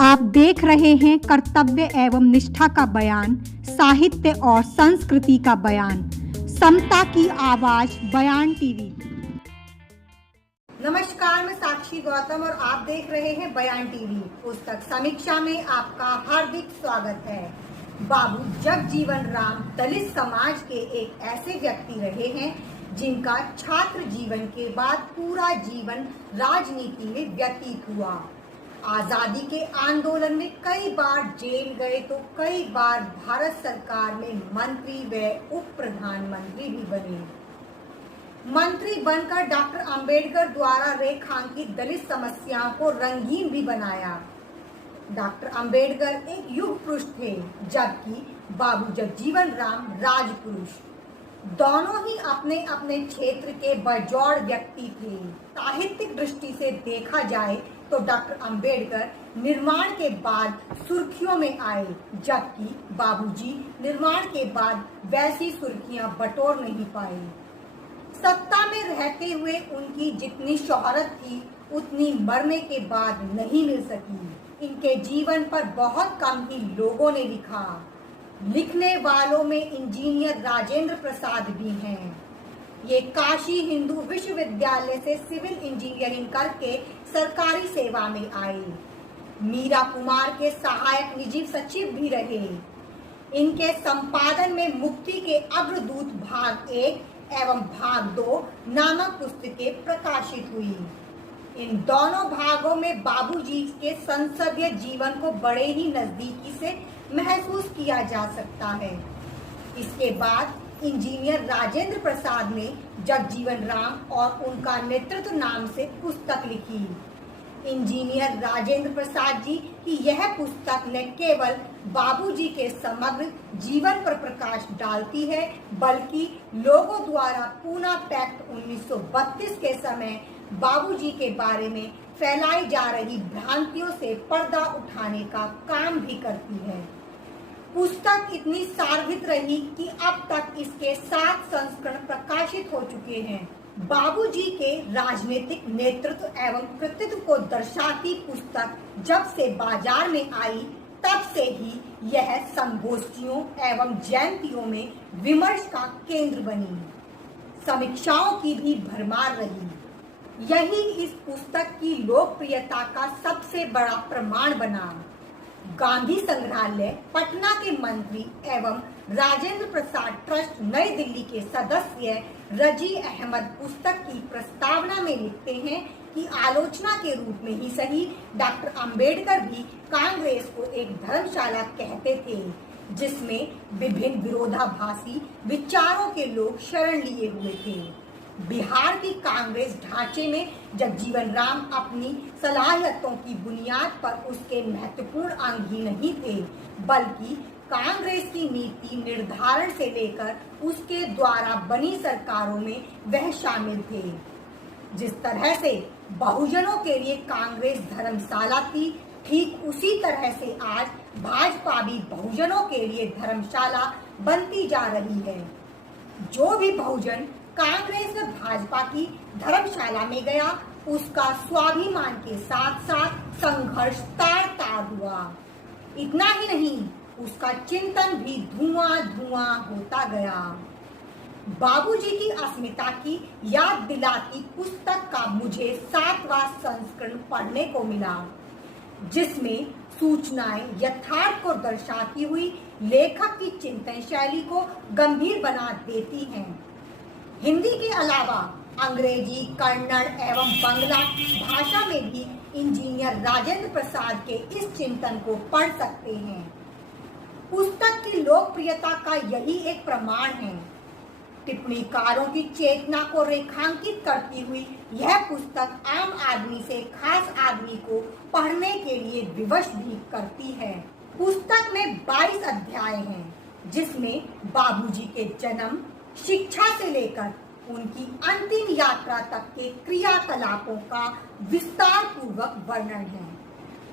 आप देख रहे हैं कर्तव्य एवं निष्ठा का बयान, साहित्य और संस्कृति का बयान, समता की आवाज बयान टीवी। नमस्कार, मैं साक्षी गौतम और आप देख रहे हैं बयान टीवी। पुस्तक समीक्षा में आपका हार्दिक स्वागत है। बाबू जगजीवन राम दलित समाज के एक ऐसे व्यक्ति रहे हैं जिनका छात्र जीवन के बाद पूरा जीवन राजनीति में व्यतीत हुआ। आजादी के आंदोलन में कई बार जेल गए तो कई बार भारत सरकार में मंत्री व उप प्रधानमंत्री भी बने। मंत्री बनकर डॉक्टर अंबेडकर द्वारा रेखांकित दलित समस्याओं को रंगीन भी बनाया। डॉक्टर अंबेडकर एक युग पुरुष थे, जबकि बाबू जगजीवन राम राजपुरुष। दोनों ही अपने अपने क्षेत्र के बजौड़ व्यक्ति थे। साहित्यिक दृष्टि से देखा जाए तो डॉक्टर अंबेडकर निर्माण के बाद सुर्खियों में आए, जबकि बाबूजी निर्माण के बाद वैसी सुर्खियां बटोर नहीं पाए। सत्ता में रहते हुए उनकी जितनी शोहरत थी उतनी मरने के बाद नहीं मिल सकी। इनके जीवन पर बहुत कम ही लोगों ने लिखा। लिखने वालों में इंजीनियर राजेंद्र प्रसाद भी हैं। ये काशी हिंदू विश्वविद्यालय से सिविल इंजीनियरिंग करके सरकारी सेवा में आए। मीरा कुमार के सहायक निजी सचिव भी रहे। इनके संपादन में मुक्ति के अग्रदूत भाग 1 एवं भाग 2 नामक पुस्तकें प्रकाशित हुई। इन दोनों भागों में बाबूजी के संसदीय जीवन को बड़े ही नजदीकी से महसूस किया जा सकता है। इसके बाद इंजीनियर राजेंद्र प्रसाद ने जगजीवन राम और उनका नेतृत्व नाम से पुस्तक लिखी। इंजीनियर राजेंद्र प्रसाद जी की यह पुस्तक न केवल बाबूजी के समग्र जीवन पर प्रकाश डालती है, बल्कि लोगों द्वारा पूना पैक्ट 1932 के समय बाबूजी के बारे में फैलाई जा रही भ्रांतियों से पर्दा उठाने का काम भी करती है। पुस्तक इतनी सार्वत्रिक रही कि अब तक इसके 7 संस्करण प्रकाशित हो चुके हैं। बाबूजी के राजनीतिक नेतृत्व एवं कृतित्व को दर्शाती पुस्तक जब से बाजार में आई, तब से ही यह संगोष्ठियों एवं जयंतियों में विमर्श का केंद्र बनी। समीक्षाओं की भी भरमार रही। यही इस पुस्तक की लोकप्रियता का सबसे बड़ा प्रमाण बना। गांधी संग्रहालय पटना के मंत्री एवं राजेंद्र प्रसाद ट्रस्ट नई दिल्ली के सदस्य रजी अहमद पुस्तक की प्रस्तावना में लिखते हैं कि आलोचना के रूप में ही सही, डॉक्टर अंबेडकर भी कांग्रेस को एक धर्मशाला कहते थे, जिसमें विभिन्न विरोधाभासी विचारों के लोग शरण लिए हुए थे। बिहार की कांग्रेस ढांचे में जगजीवन राम अपनी सलाहियतों की बुनियाद पर उसके महत्वपूर्ण अंग ही नहीं थे, बल्कि कांग्रेस की नीति निर्धारण से लेकर उसके द्वारा बनी सरकारों में वह शामिल थे। जिस तरह से बहुजनों के लिए कांग्रेस धर्मशाला थी, ठीक उसी तरह से आज भाजपा भी बहुजनों के लिए धर्मशाला बनती जा रही है। जो भी बहुजन कांग्रेस व भाजपा की धर्मशाला में गया, उसका स्वाभिमान के साथ साथ संघर्ष तार हुआ। इतना ही नहीं, उसका चिंतन भी धुआं धुआं होता गया। बाबूजी की अस्मिता की याद दिलाती पुस्तक का मुझे 7वां संस्करण पढ़ने को मिला, जिसमें सूचनाएं यथार्थ को दर्शाती हुई लेखक की चिंतन शैली को गंभीर बना देती हैं। हिंदी के अलावा अंग्रेजी, कन्नड़ एवं बांग्ला भाषा में भी इंजीनियर राजेंद्र प्रसाद के इस चिंतन को पढ़ सकते हैं। पुस्तक की लोकप्रियता का यही एक प्रमाण है। टिप्पणीकारों की चेतना को रेखांकित करती हुई यह पुस्तक आम आदमी से खास आदमी को पढ़ने के लिए विवश भी करती है। पुस्तक में 22 अध्याय हैं, जिसमें बाबूजी के जन्म, शिक्षा से लेकर उनकी अंतिम यात्रा तक के क्रियाकलापों का विस्तार पूर्वक वर्णन है।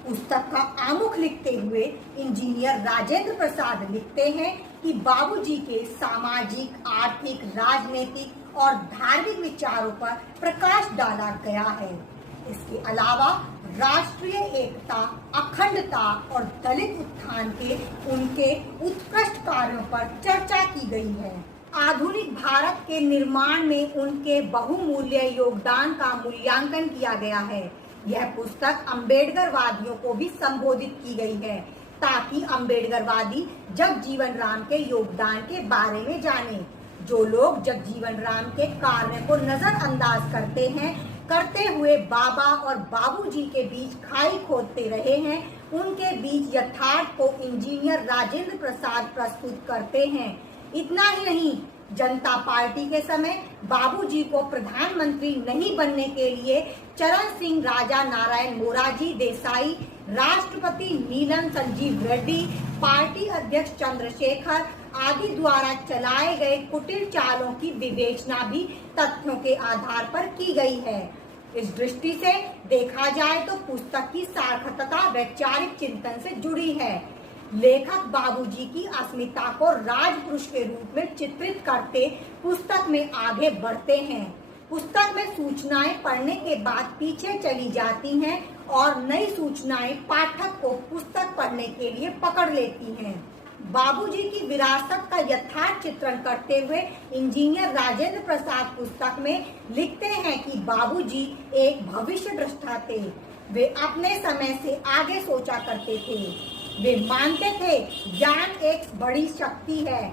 पुस्तक का आमुख लिखते हुए इंजीनियर राजेंद्र प्रसाद लिखते हैं कि बाबूजी के सामाजिक, आर्थिक, राजनीतिक और धार्मिक विचारों पर प्रकाश डाला गया है। इसके अलावा राष्ट्रीय एकता, अखंडता और दलित उत्थान के उनके उत्कृष्ट कार्यों पर चर्चा की गई है। आधुनिक भारत के निर्माण में उनके बहुमूल्य योगदान का मूल्यांकन किया गया है। यह पुस्तक अम्बेडकरवादियों को भी संबोधित की गई है ताकि अम्बेडकरवादी जगजीवन राम के योगदान के बारे में जाने। जो लोग जगजीवन राम के कार्य को नजरअंदाज करते हुए बाबा और बाबूजी के बीच खाई खोदते रहे हैं, उनके बीच यथार्थ को इंजीनियर राजेंद्र प्रसाद प्रस्तुत करते हैं। इतना ही नहीं, जनता पार्टी के समय बाबूजी को प्रधानमंत्री नहीं बनने के लिए चरण सिंह, राजा नारायण मोरारजी देसाई, राष्ट्रपति नीलम संजीव रेड्डी, पार्टी अध्यक्ष चंद्रशेखर आदि द्वारा चलाए गए कुटिल चालों की विवेचना भी तथ्यों के आधार पर की गई है। इस दृष्टि से देखा जाए तो पुस्तक की सार्थकता वैचारिक चिंतन से जुड़ी है। लेखक बाबूजी की अस्मिता को राजपुरुष के रूप में चित्रित करते पुस्तक में आगे बढ़ते हैं। पुस्तक में सूचनाएं पढ़ने के बाद पीछे चली जाती हैं और नई सूचनाएं पाठक को पुस्तक पढ़ने के लिए पकड़ लेती हैं। बाबूजी की विरासत का यथार्थ चित्रण करते हुए इंजीनियर राजेंद्र प्रसाद पुस्तक में लिखते हैं कि बाबूजी एक भविष्य दृष्टा थे। वे अपने समय से आगे सोचा करते थे। वे मानते थे ज्ञान एक बड़ी शक्ति है,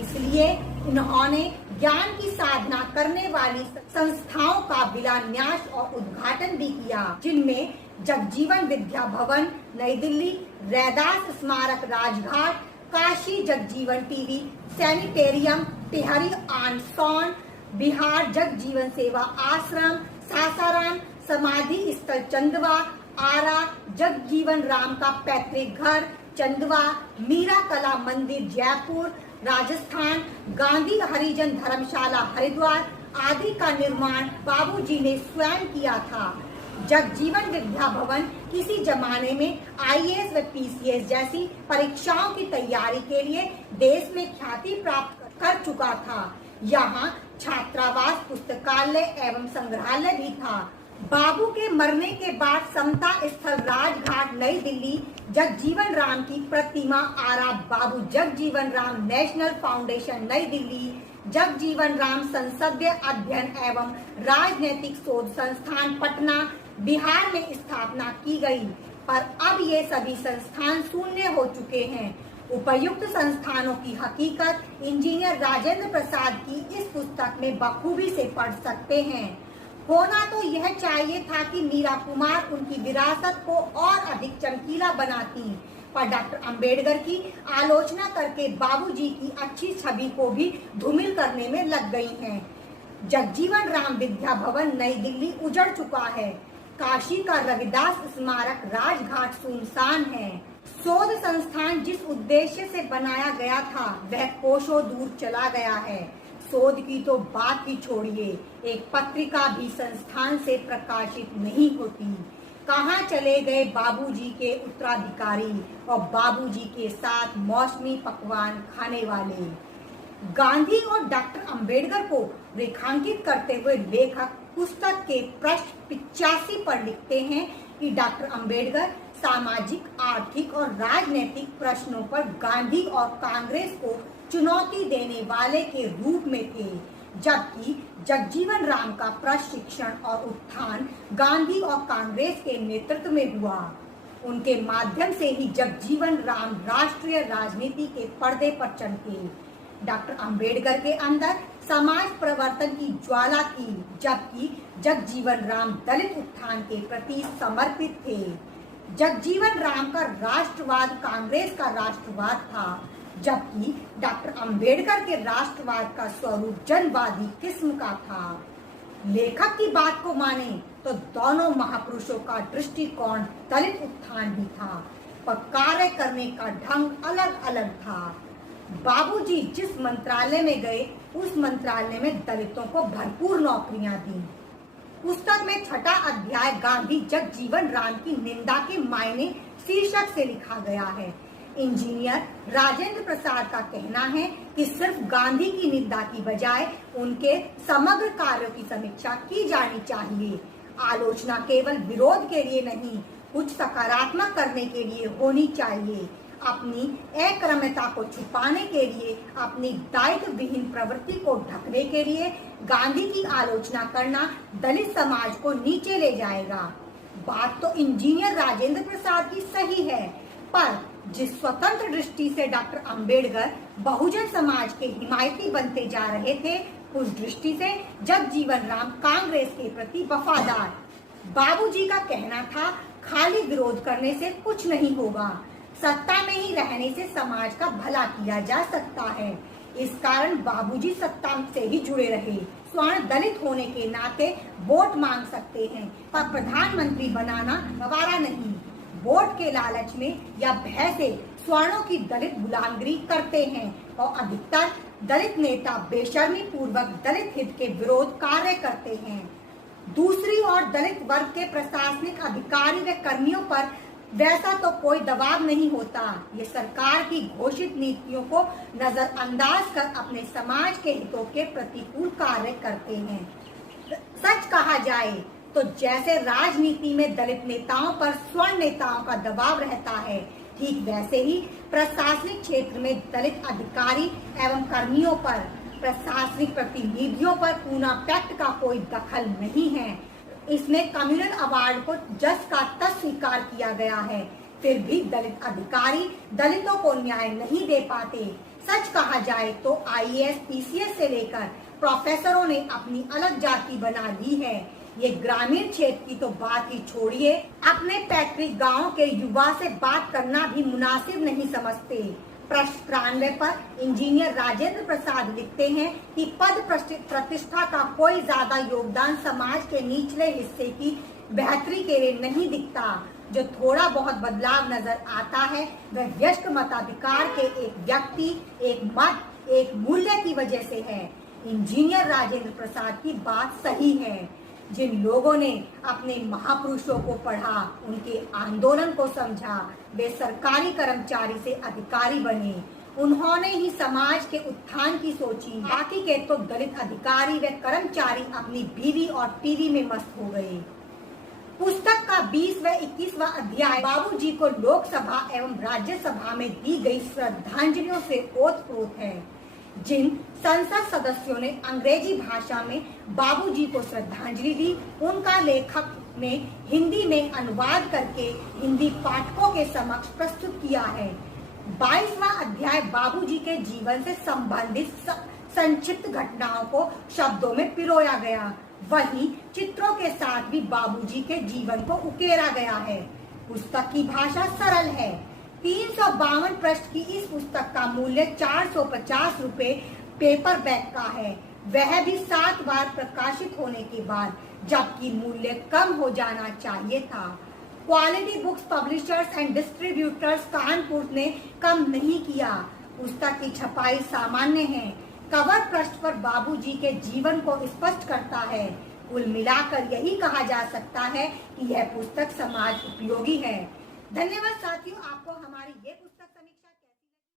इसलिए उन्होंने ज्ञान की साधना करने वाली संस्थाओं का शिलान्यास और उद्घाटन भी किया, जिनमें जगजीवन विद्या भवन नई दिल्ली, रैदास स्मारक Rajghat, Kashi Jagjivan TB, sanatorium Dehri on Sone, Bihar Jagjivan Seva Ashram, Sasaram समाधि स्थल चंदवा, आरा जगजीवन राम का पैतृक घर चंदवा, मीरा कला मंदिर जयपुर राजस्थान, गांधी हरिजन धर्मशाला हरिद्वार आदि का निर्माण बाबूजी ने स्वयं किया था। जगजीवन विद्या भवन किसी जमाने में IAS व PCS जैसी परीक्षाओं की तैयारी के लिए देश में ख्याति प्राप्त कर चुका था। यहाँ छात्रावास, पुस्तकालय एवं संग्रहालय भी था। बाबू के मरने के बाद समता स्थल राजघाट नई दिल्ली, जगजीवन राम की प्रतिमा आरा बाबू जगजीवन राम नेशनल फाउंडेशन नई दिल्ली, जगजीवन राम संसदीय अध्ययन एवं राजनैतिक शोध संस्थान पटना बिहार में स्थापना की गई, पर अब ये सभी संस्थान शून्य हो चुके हैं। उपर्युक्त संस्थानों की हकीकत इंजीनियर राजेंद्र प्रसाद की इस पुस्तक में बखूबी से पढ़ सकते हैं। होना तो यह चाहिए था कि मीरा कुमार उनकी विरासत को और अधिक चमकीला बनाती, पर डॉक्टर अंबेडकर की आलोचना करके बाबूजी की अच्छी छवि को भी धूमिल करने में लग गई हैं। जगजीवन राम विद्या भवन नई दिल्ली उजड़ चुका है। काशी का रविदास स्मारक राजघाट सुनसान है। शोध संस्थान जिस उद्देश्य से बनाया गया था वह कोसों दूर चला गया है। शोध की तो बात ही छोड़िए, एक पत्रिका भी संस्थान से प्रकाशित नहीं होती। कहाँ चले गए बाबूजी के उत्तराधिकारी और बाबूजी के साथ मौसमी पकवान खाने वाले। गांधी और डॉक्टर अंबेडकर को रेखांकित करते हुए लेखक पुस्तक के पृष्ठ 85 पर लिखते हैं कि डॉक्टर अंबेडकर सामाजिक, आर्थिक और राजनीतिक प्रश्नों पर गांधी और कांग्रेस को चुनौती देने वाले के रूप में थे, जबकि जगजीवन राम का प्रशिक्षण और उत्थान गांधी और कांग्रेस के नेतृत्व में हुआ। उनके माध्यम से ही जगजीवन राम राष्ट्रीय राजनीति के पर्दे पर चमके। डॉक्टर अंबेडकर के अंदर समाज परिवर्तन की ज्वाला थी, जबकि जगजीवन राम दलित उत्थान के प्रति समर्पित थे। जगजीवन राम का राष्ट्रवाद कांग्रेस का राष्ट्रवाद था, जबकि डॉक्टर अंबेडकर के राष्ट्रवाद का स्वरूप जनवादी किस्म का था। लेखक की बात को माने तो दोनों महापुरुषों का दृष्टिकोण दलित उत्थान ही था, पर कार्य करने का ढंग अलग अलग था। बाबूजी जिस मंत्रालय में गए उस मंत्रालय में दलितों को भरपूर नौकरियां दी। पुस्तक में छठा अध्याय गांधी जगजीवन राम की निंदा के मायने शीर्षक से लिखा गया है। इंजीनियर राजेंद्र प्रसाद का कहना है कि सिर्फ गांधी की निंदा की बजाय उनके समग्र कार्यों की समीक्षा की जानी चाहिए। आलोचना केवल विरोध के लिए नहीं कुछ सकारात्मक करने के लिए होनी चाहिए। अपनी अक्रमता को छुपाने के लिए, अपनी दायित्व विहीन प्रवृत्ति को ढकने के लिए गांधी की आलोचना करना दलित समाज को नीचे ले जाएगा। बात तो इंजीनियर राजेंद्र प्रसाद की सही है, पर जिस स्वतंत्र दृष्टि से डॉक्टर अंबेडकर बहुजन समाज के हिमायती बनते जा रहे थे, उस दृष्टि से जगजीवन राम कांग्रेस के प्रति वफादार। बाबूजी का कहना था, खाली विरोध करने से कुछ नहीं होगा, सत्ता में ही रहने से समाज का भला किया जा सकता है। इस कारण बाबूजी सत्ता से ही जुड़े रहे। स्वर्ण दलित होने के नाते वोट मांग सकते हैं, पर प्रधानमंत्री बनाना गवारा नहीं। वोट के लालच में या भय से स्वर्णों की दलित गुलामगिरी करते हैं और अधिकतर दलित नेता बेशर्मी पूर्वक दलित हित के विरोध कार्य करते हैं। दूसरी ओर दलित वर्ग के प्रशासनिक अधिकारी व कर्मियों पर वैसा तो कोई दबाव नहीं होता। ये सरकार की घोषित नीतियों को नजरअंदाज कर अपने समाज के हितों के प्रतिकूल कार्य करते हैं। सच कहा जाए तो जैसे राजनीति में दलित नेताओं पर स्वर्ण नेताओं का दबाव रहता है, ठीक वैसे ही प्रशासनिक क्षेत्र में दलित अधिकारी एवं कर्मियों पर, प्रशासनिक प्रतिनिधियों पर पूना पैक्ट का कोई दखल नहीं है। इसमें कम्युनल अवार्ड को जस का तस स्वीकार किया गया है, फिर भी दलित अधिकारी दलितों को न्याय नहीं दे पाते। सच कहा जाए तो IAS, PCS से लेकर प्रोफेसरों ने अपनी अलग जाति बना ली है। ये ग्रामीण क्षेत्र की तो बात ही छोड़िए, अपने पैतृक गांव के युवा से बात करना भी मुनासिब नहीं समझते। प्रश्न 93 पर इंजीनियर राजेंद्र प्रसाद लिखते हैं कि पद प्रतिष्ठा का कोई ज्यादा योगदान समाज के निचले हिस्से की बेहतरी के लिए नहीं दिखता। जो थोड़ा बहुत बदलाव नजर आता है वह व्यष्ट मताधिकार के एक व्यक्ति, एक मत, एक मूल्य की वजह से है। इंजीनियर राजेंद्र प्रसाद की बात सही है। जिन लोगों ने अपने महापुरुषों को पढ़ा, उनके आंदोलन को समझा, वे सरकारी कर्मचारी से अधिकारी बने। उन्होंने ही समाज के उत्थान की सोची। बाकी के तो दलित अधिकारी व कर्मचारी अपनी बीवी और टीवी में मस्त हो गए। पुस्तक का 20 व 21वां अध्याय बाबूजी को लोकसभा एवं राज्यसभा में दी गई श्रद्धांजलियों से ओतप्रोत है। जिन संसद सदस्यों ने अंग्रेजी भाषा में बाबूजी को श्रद्धांजलि दी, उनका लेखक ने हिंदी में अनुवाद करके हिंदी पाठकों के समक्ष प्रस्तुत किया है। 22वां अध्याय बाबूजी के जीवन से संबंधित संक्षिप्त घटनाओं को शब्दों में पिरोया गया। वहीं चित्रों के साथ भी बाबूजी के जीवन को उकेरा गया है। पुस्तक की भाषा सरल है। 352 पृष्ठ की इस पुस्तक का मूल्य 450 रुपए पेपर बैक का है, वह भी 7 बार प्रकाशित होने के बाद, जबकि मूल्य कम हो जाना चाहिए था। Quality books publishers and distributors Kanpur ने कम नहीं किया। पुस्तक की छपाई सामान्य है। कवर पृष्ठ पर बाबूजी के जीवन को स्पष्ट करता है। कुल मिलाकर यही कहा जा सकता है कि यह पुस्तक समाज उपयोगी है। धन्यवाद साथियों, आपको हमारी ये